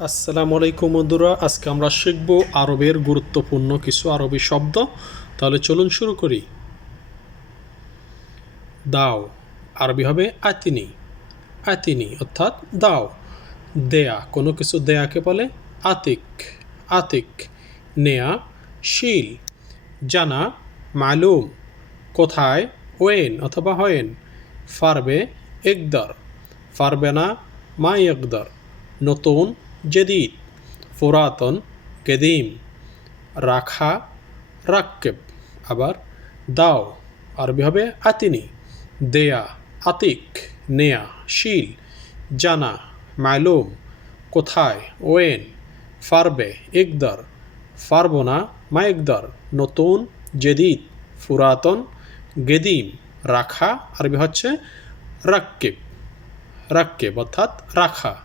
আসসালামু আলাইকুম বন্ধুরা, আজকে আমরা শিখব আরবের গুরুত্বপূর্ণ কিছু আরবি শব্দ। তাহলে চলুন শুরু করি। দাও, আরবি হবে আতিনি। আতিনি অর্থাৎ দাও। দেয়া, কোনো কিছু দেয়াকে বলে? আতিক। আতিক। নেয়া, শিল। জানা, মালুম। কোথায়? ওয়েন অথবা হয়েন। ফারবে, একদর। ফারবে না মা একদর নতুন জেদিদ পুরাতন গেদিম রাখা, রাক্কেব, আবার দাও, আরবি হবে আতিনি, দেয়া, আতিক, নেয়া, শিল, জানা মালুম কোথায়, ওয়েন, ফারবে, একদর ফারবো না মা একদর নতুন, জেদিদ পুরাতন গেদিম, রাখা, আরবি হচ্ছে রাক্কেব রাক্কেব অর্থাৎ রাখা।